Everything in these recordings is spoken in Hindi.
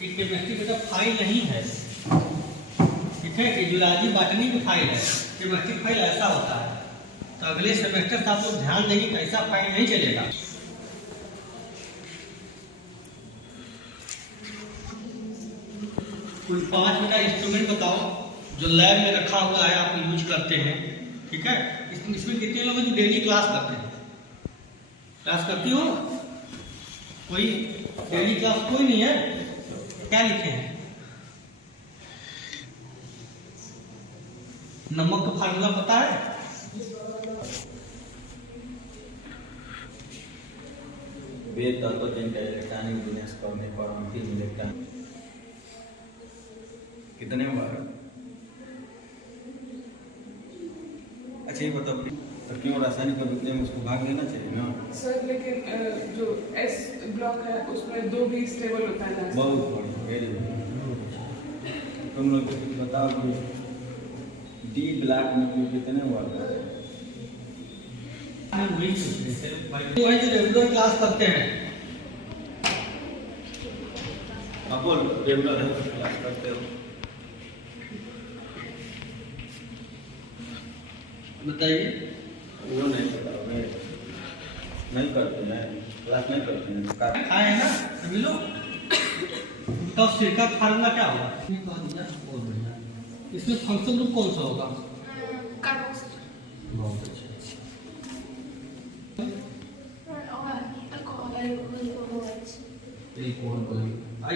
ये केमिस्ट्री का फाइल नहीं है, ठीक है। ये जूलॉजी बॉटनी की फाइल है, केमिस्ट्री फाइल ऐसा होता है। तो अगले सेमेस्टर से आप लोग ध्यान देंगे कि ऐसा फाइल नहीं चलेगा। कोई 5 मिनट का इंस्ट्रूमेंट बताओ जो लैब में रखा हुआ है, आप यूज करते हैं, ठीक है। इसमें कितने लोग हैं जो डेली क्लास करते हैं? क्लास करती हो? कोई डेली क्लास कोई नहीं है? क्या लिखे हैं? नमक का फार्मूला पता है? वेद तत्व का इलेक्ट्रॉनिक विन्यास करने पर अंतिम इलेक्ट्रॉन कितने बार? अच्छा ये बताओ, तो क्यों रासायनिक अभिक्रिया में उसको भाग लेना चाहिए ना सर? लेकिन जो एस ब्लॉक है उसमें 2 भी स्टेबल होता है। बहुत बढ़िया, वेरी गुड। तुम लोग बताओ कि डी ब्लॉक में क्यों कितने बार? जो रेगुलर क्लास करते हैं, आप बोल रेगुलर क्लास करते हो? बताइए। वो नहीं पता, नहीं करते हैं, क्लास नहीं करते हैं। खाए है ना सभी लोग? तो सिरका का फार्मूला क्या होगा? इसमें फंक्शन ग्रुप कौन सा होगा? बहुत अच्छा।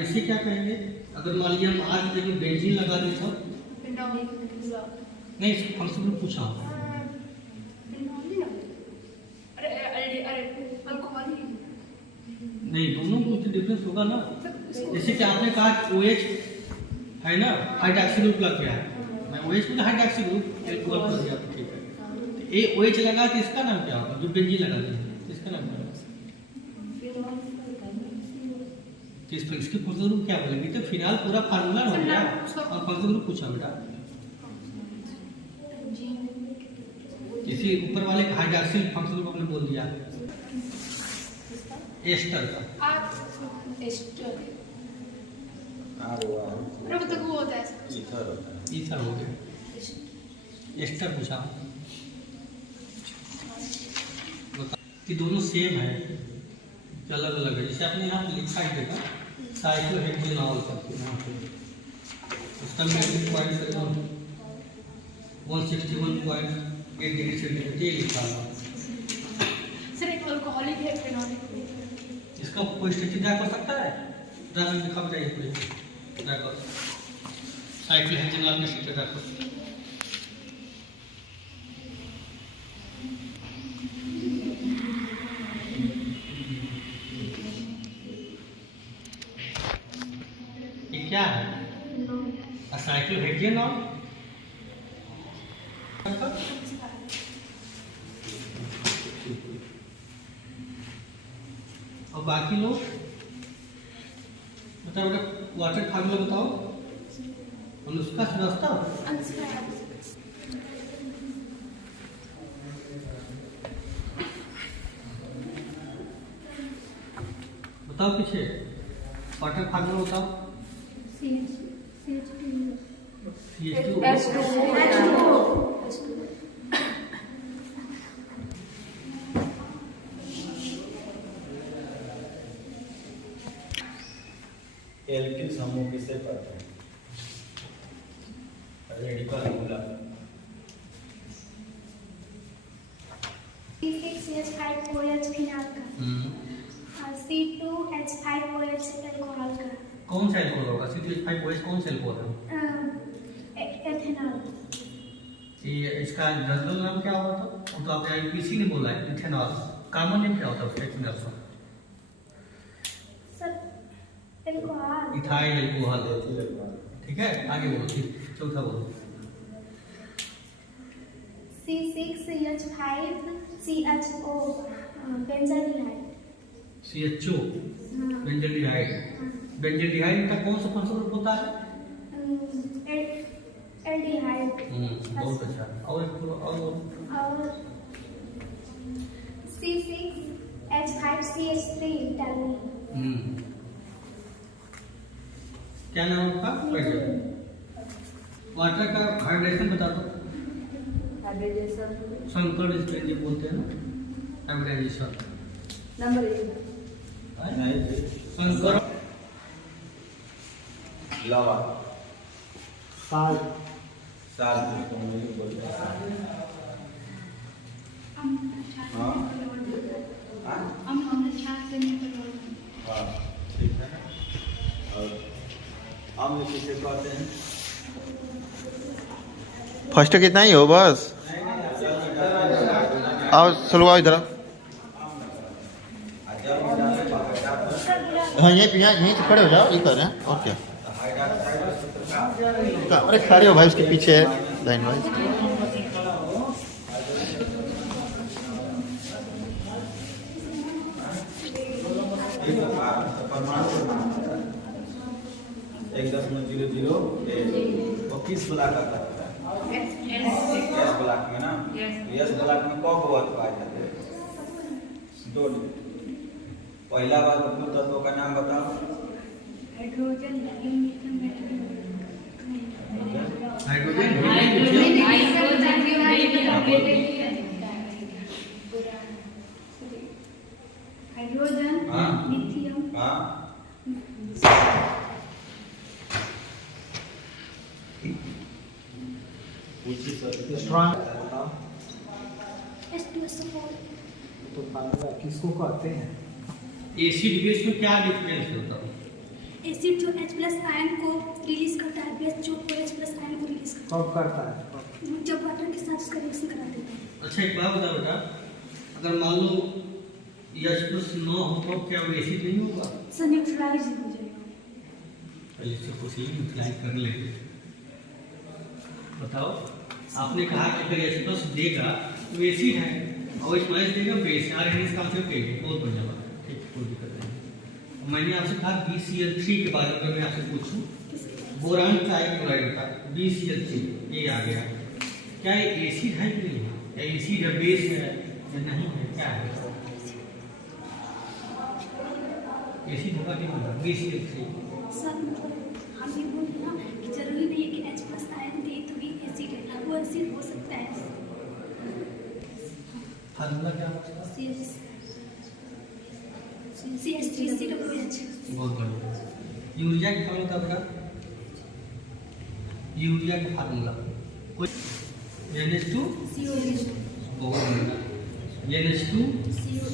इसे क्या कहेंगे? अगर मान लिया हम आज जगह बेंजीन लगा दें तो नहीं, फंक्शन ग्रुप पूछा। नहीं, दोनों में कुछ डिफरेंस होगा ना। जैसे कि आपने कहा OH है ना, हाइड्रोक्सी ग्रुप लग गया है, मैं OH में हाइड्रोक्सी ग्रुप एल्कोहल कर दिया, ठीक है। तो ये OH लगा तो इसका नाम क्या होगा? जो बेंजीन लगा दिया इसका नाम क्या होगा? इसके फंक्शन ग्रुप क्या बोलेंगे? तो फिलहाल पूरा फार्मूला हो गया और फंक्शन ग्रुप पूछा बेटा। इसी ऊपर वाले हाइड्रोक्सिल फंक्शन ग्रुप आपने बोल दिया। एस्टर का ईथर हो गया, एस्टर पूछा कि दोनों सेम है कि अलग अलग है? जैसे आपने यहाँ लिखा ही देगा साइक्लोहेक्सेनॉल करके, यहाँ पे उसका मेल्टिंग पॉइंट 161.8 डिग्री सेंटीग्रेड ये लिखा हुआ। इसका कोई स्ट्रक्चर ड्रा कर सकता है? ड्रा करके दिखा बताइए कोई ड्रा कर। साइक्लोहेक्सेनॉल का स्ट्रक्चर ड्रा कर। ये क्या है? साइक्लोहेक्सेनॉल। और बाकी लोग बताओ बेटा, वाटर फार्मूला बताओ, हम उसका समझता बताओ पीछे वाटर फार्मूला बताओ। एल्किल समूह किसे कहते हैं? रेडिकल फॉर्मूला C6H5OH फिनाल का, C2H5OH एल्कोहल का। कौन सा एल्कोहल होगा? C2H5OH कौन सा एल्कोहल है? एथेनॉल। ये इसका जनरल नाम क्या होगा? तो तो आपने IUPAC ने बोला है इथेनॉल। कॉमन नेम क्या होता है उसका इथेनॉल का? एल्कोहल, इथाइल एल्कोहल, ठीक है। आगे बोलो, चौथा बोलो। C6H5CHO बेंजाडिहाइड। CHO बेंजाडिहाइड। बेंजाडिहाइड का कौन सा फंक्शन ग्रुप होता है? एल्डिहाइड। बहुत अच्छा। और C6H5CH3 टर्निन। क्या नाम है आपका? प्रज्वल। वाटर का हाइड्रेशन बता दो। संकर डिस्प्लेंजी बोलते हैं ना, हाइब्रिडाइजेशन। नंबर 1 नहीं संकर लावा साल साल तो मुझे बोलते हैं साल। हाँ हाँ हाँ ठीक है। और आम किसे कहते हैं? फर्स्ट कितना ही हो बस। आओ चलवाओ इधर। हाँ यहीं से खड़े हो जाओ, ये कर रहे हैं और क्या। अरे खड़े हो भाई, उसके पीछे है लाइन वाइज। एक 0.00 वो किस ब्लॉक का होता है? एस ब्लॉक में ना। एस ब्लॉक में कौ गो पाए जाते हैं? 2। पहला बार मतलब तत्व का नाम बताओ। हाइड्रोजन, हाइड्रोजन हाइड्रोजन, हाँ। लिथियम, हाँ पूछिए सर। Strong H2SO4। तो फार्मूला किसको कहते हैं? एसिड बेस में क्या डिफरेंस होता है? एसिड जो H+ आयन को रिलीज करता है, बेस जो OH+ आयन को रिलीज करता कब करता है? है, जब वाटर के साथ उसका रिएक्शन करा देता है। अच्छा एक बात बताओ बेटा, अगर मान लो H+ न हो तो क्या वो एसिड नहीं होगा? सर न्यूट्रलाइज हो जाएगा। पहले से कुछ न्यूट्रलाइज कर लेंगे। बताओ, आपने कहा कि अगर H+ देगा तो एसिड है और OH- देगा बेस है। इसका मतलब क्या है? बहुत बढ़िया बात है, ठीक, कोई दिक्कत नहीं। मैंने आपसे कहा BCl3 के बारे में मैं आपसे पूछूं, बोरान ट्राइक्लोराइड का BCl3 ये आ गया, क्या ये एसिड है कि नहीं है? या एसिड है, बेस है या नहीं है, क्या है? एसिड होगा कि नहीं होगा? BCl3 सर मतलब हम ये बोल रहे हैं ना कि जरूरी नहीं है कि H+ आयन दे तो भी एसिड है, वो एसिड हो सकता है। फार्मूला क्या होगा? CH3COOH। बहुत बढ़िया। यूरिया का फार्मूला बता। यूरिया का फार्मूला NH2 बहुत बढ़िया, NH2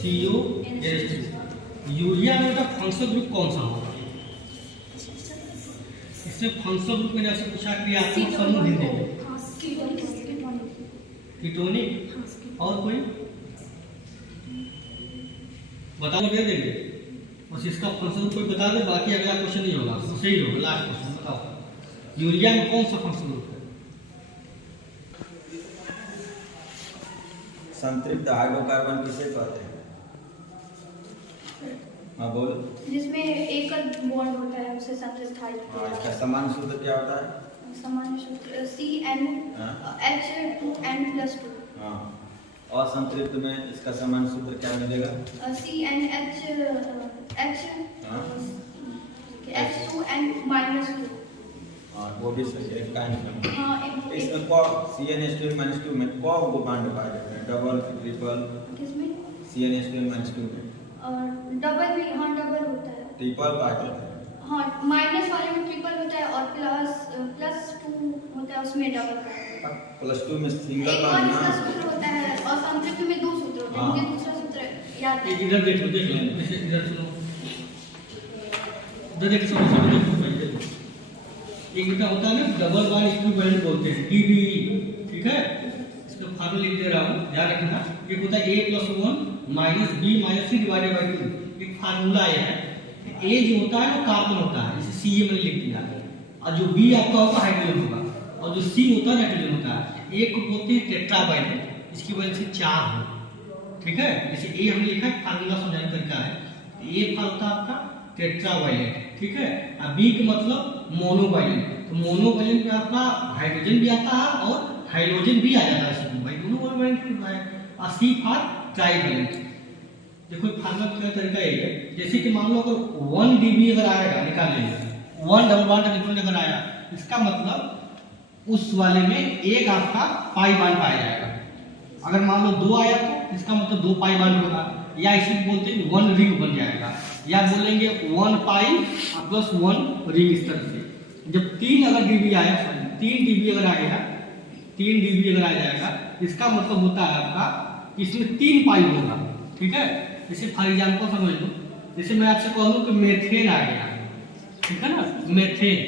CO NH2। यूरिया में का फंक्शनल ग्रुप कौन सा होगा? इसमें फंक्शनल ग्रुप मैंने आपसे पूछा क्रियात्मक समूह हिंदी में कीटोनिक। और कोई बताओ, दे देंगे बस इसका फंक्शन कोई बता दे, बाकी अगला क्वेश्चन नहीं होगा, उससे ही होगा लास्ट क्वेश्चन। बताओ यूरिया में कौन सा फंक्शन ग्रुप है? संतृप्त हाइड्रोकार्बन किसे कहते हैं? हाँ बोलो। जिसमें एक बॉन्ड होता है उसे संतृप्त हाँ, इसका हाइड्रोजन। सामान्य सूत्र क्या होता है? सामान्य सूत्र CnH2n+2। हाँ, असंतृप्त में इसका सामान्य सूत्र क्या मिलेगा? CnH2n-2। हाँ वो भी सही है, का नहीं। हाँ इसमें CnH2n-2 में कौ गो बॉन्ड पाए जाते हैं? डबल की ट्रिपल? किसमें? CnH2n-2 में और डबल भी, हाँ डबल होता है। ट्रिपल पाए जाते हैं। हाँ माइनस वाले में ट्रिपल होता है और +2 होता है, उसमें डबल होता है। +2 में सिंगल एक और बॉन्ड इसका ना। सूत्र होता है और संतृप्त में 2 सूत्र होते हैं। हाँ। मुझे दूसरा सूत्र याद एक है। इधर देखो, देख लो, ऐसे इधर सुनो, इधर देखो, समझो देखो पहले। एक बेटा होता है ना डबल बॉन्ड इक्विवेलेंट बोलते हैं, DBE, ठीक है? इसका फार्मूला लिख दे रहा हूँ, ध्यान रखना। एक होता है A+1 - B - C / 2। एक फार्मूला है। A जो होता है वो कार्बन होता है, जैसे Ca मैंने लिख दिया, और जो B आपका होगा हाइड्रोजन होगा, और जो C होता है नाइट्रोजन होता है। एक को बोलते हैं टेट्रावाइलेंट, इसकी वजह से 4 हो, ठीक है? जैसे A हमने लिखा है, फार्मूला समझाने का तरीका है। A होता है आपका टेट्रावाइलेंट, ठीक है? और B का मतलब मोनोवाइलेंट। तो मोनोवाइलेंट में आपका हाइड्रोजन भी आता है और हाइड्रोजन भी आ जाता है, इसमें भाई दोनों मोनोवाइलेंट होता है। और C फॉर ट्राइवैलेंट। देखो फार्मूला का तरीका ये है, जैसे कि मान लो अगर 1 dB अगर आएगा, निकाल लेंगे 1 डबल बॉन्ड इलेक्ट्रॉन अगर आया, इसका मतलब उस वाले में एक आपका पाई बॉन्ड पाया जाएगा। अगर मान लो 2 आया तो इसका मतलब 2 पाई बॉन्ड होगा, या इसे बोलते हैं 1 रिंग बन जाएगा, या बोलेंगे 1 पाई प्लस 1 रिंग। इस तरह से जब 3 अगर डीबी आया, 3 डीबी अगर आएगा, 3 डीबी अगर आ जाएगा, इसका मतलब होता है आपका इसमें 3 पाई होगा। ठीक है, जैसे फॉर एग्जाम्पल समझ लो, जैसे मैं आपसे कहूँ कि मेथेन आ गया, ठीक है ना, मेथेन।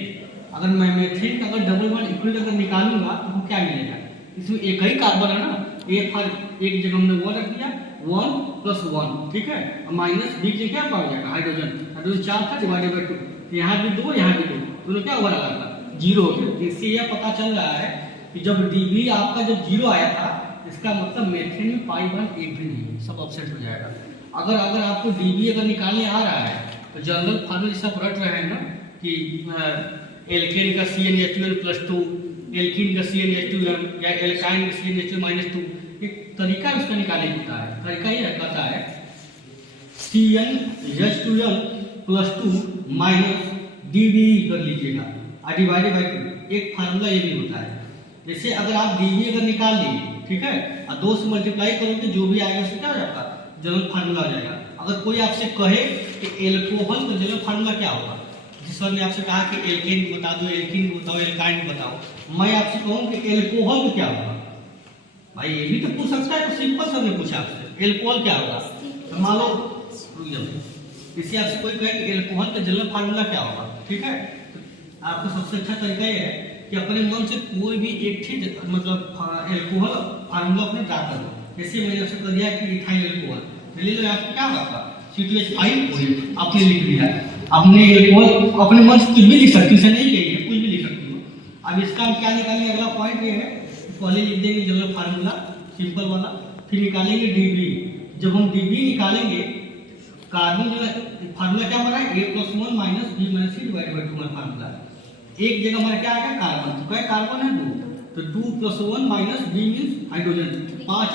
अगर मैं मेथेन का अगर डबल बॉन्ड इक्वल अगर निकालूंगा तो क्या मिलेगा, इसमें एक ही कार्बन है ना, एक जगह हमने 1 रख दिया, 1 प्लस 1, ठीक है, माइनस बी की क्या पाया जाएगा, हाइड्रोजन 4 था डिवाइडेड बाय 2, यहाँ भी 2 यहाँ भी 2, दोनों क्या ओवर आ गया, 0 हो गया। इससे यह पता चल रहा है कि जब डीबी आपका जब 0 आया था, इसका मतलब मेथेन में पाई बॉन्ड एक भी नहीं है, सब ऑब्सेंट हो जाएगा। अगर आपको डीबी अगर निकालने आ रहा है तो जनरल फार्मूला जैसा रट रहे हैं ना कि एल्केन का CnH2n+2, एल्कीन का CnH2n, या एल्काइन का CnH2-2, एक तरीका उसका निकालने होता है। तरीका ये कहता है CnH2n+2 माइनस dB कर लीजिएगा और डिवाइडेड बाय 2। एक फार्मूला ये भी होता है। जैसे अगर आप dB अगर निकाल लिए, ठीक है, और 2 से मल्टीप्लाई करोगे तो जो भी आएगा उसका क्या हो जाएगा, जनरल फार्मूला हो जाएगा। अगर कोई आपसे कहे कि एल्कोहल का जनरल फार्मूला क्या होगा, जिस ने आपसे कहा कि एल्केन बता दो, एल्कीन बताओ, एल्काइन बताओ, मैं आपसे कहूँ कि एल्कोहल का क्या होगा, भाई ये भी तो पूछ सकता है। तो सिंपल सबने पूछा आपसे एल्कोहल क्या होगा, तो मान लो इसी आपसे कोई कहे कि एल्कोहल का जनरल फार्मूला क्या होगा, ठीक है, तो आपको सबसे अच्छा तरीका ये है कि अपने मन से कोई भी एक चीज मतलब एल्कोहल फार्मूला अपने ड्रा कर दो। जैसे मैंने आपसे कह दिया कि इथाइल एल्कोहल, तो ले लो, आपको क्या होगा, C2H5 आपने लिख दिया। अपने एल्कोहल अपने मन से कुछ भी लिख सकते हो, इसे नहीं कहिए, कुछ भी लिख सकते हो। अब इसका हम क्या निकालेंगे, अगला पॉइंट ये है, पहले लिख देंगे जनरल फार्मूला सिंपल वाला, फिर निकालेंगे डीबी। जब हम डीबी निकालेंगे, कार्बन जो है फार्मूला क्या बना है, A+1 minus B minus C divided by 2 formula. एक जगह हमारा क्या आएगा, कार्बन, तो क्या कार्बन है 2, तो 2+1 minus B means hydrogen, 5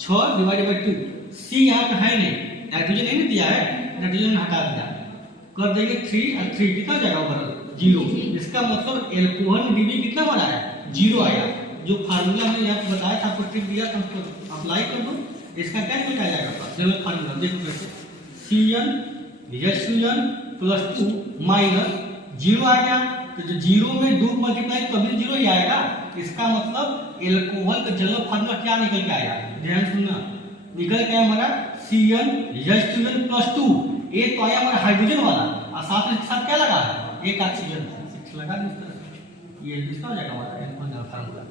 6 divided by 2। C यहाँ पे है नहीं, नाइट्रोजन नहीं दिया है, नाइट्रोजन हटा दिया, कर देंगे 3 और 3 कितना जाएगा ऊपर 0। इसका मतलब एल्कोहल में डीबी कितना बना है, 0 आया। जो फार्मूला मैंने यहाँ पे बताया था, आपको ट्रिक दिया था, उसको अप्लाई कर दो, इसका क्या निकल जाएगा जनरल फार्मूला, देखो कैसे, CnH2n+2 माइनस 0 आ गया, तो जो 0 में 2 मल्टीप्लाई तभी 0 ही आएगा। इसका मतलब एल्कोहल का जनरल फार्मूला क्या निकल के आया, ध्यान सुनना, निकल के आया हमारा CnH2n+2। ये तो आया हमारा हाइड्रोजन वाला, और साथ क्या लगा है, एक ऑक्सीजन लगा, ये इसका हो जाएगा हमारा एल्कोहल फार्मूला।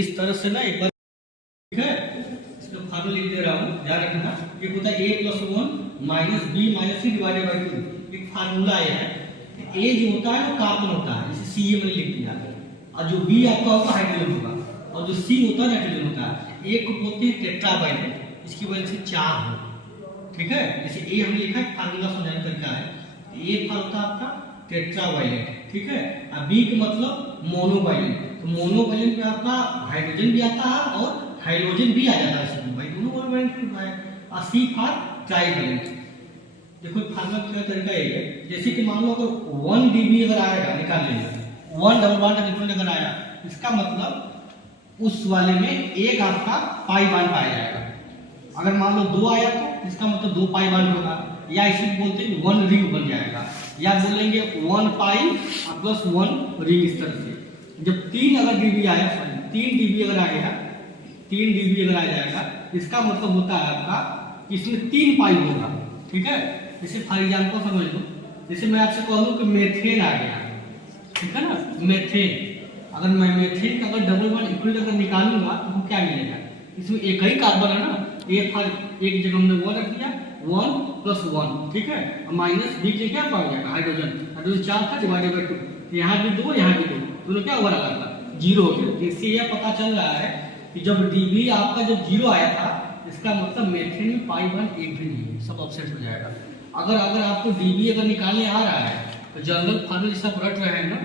इस तरह से ना एक बार, ठीक है, इसका फार्मूला लिख दे रहा हूँ, ध्यान रखना। ये होता है A+1 minus B minus C divided by 2। एक फार्मूला है, A जो होता है वो कार्बन होता है, जैसे Ca मैंने लिख दिया, और जो B आपका होगा हाइड्रोजन होगा, और जो C होता है नाइट्रोजन होता है। एक को बोलते हैं टेट्रावाइलेट, इसकी वजह से 4 हो, ठीक है। जैसे A हमने लिखा है, फार्मूला समझाने का तरीका है, A होता है आपका टेट्रावाइलेट, ठीक है, और B का मतलब मोनोवाइलेट। तो मोनोवाइलेट में आपका हाइड्रोजन भी आता है और हाइड्रोजन भी आ जाता है, इसमें भाई दोनों मोनोवाइलेट होता है। और C फॉर ट्राइवेलेंट। देखो फार्मूला का तरीका ये है, जैसे कि मान लो अगर 1 dB अगर आएगा, निकाल लेंगे 1 डबल बॉन्ड इलेक्ट्रॉन अगर आया, इसका मतलब उस वाले में एक आपका पाई बॉन्ड पाया जाएगा। अगर मान लो 2 आया तो इसका मतलब 2 पाई बॉन्ड होगा, या इसे बोलते हैं 1 रिंग बन जाएगा, या बोलेंगे 1 पाई प्लस 1 रिंग। इस तरह से जब 3 अगर डीबी आया, 3 डीबी अगर आ गया, 3 डीबी अगर आ जाएगा, इसका मतलब होता है आपका इसमें 3 पाई होगा, ठीक है। जैसे फॉर एग्जाम्पल समझ लो, जैसे मैं आपसे कहूँ कि मेथेन आ गया, ठीक है ना, मेथेन। अगर मैं मेथेन का अगर डबल बॉन्ड इक्वल अगर निकालूंगा तो क्या मिलेगा, इसमें एक ही कार्बन है ना, एक जगह हमने 1 रख दिया, 1 प्लस 1, ठीक है, माइनस B की क्या पाया जाएगा, हाइड्रोजन 4 था डिवाइडेड बाय 2, यहाँ भी 2 यहाँ भी 2, दोनों क्या ओवर आ गया, 0 हो गया। इससे यह पता चल रहा है कि जब डीबी आपका जब 0 आया था, इसका मतलब मेथेन में पाई बॉन्ड एक भी नहीं है, सब ऑब्सेंट हो जाएगा। अगर आपको डीबी अगर निकालने आ रहा है तो जनरल फार्मूला जैसा रट रहे हैं ना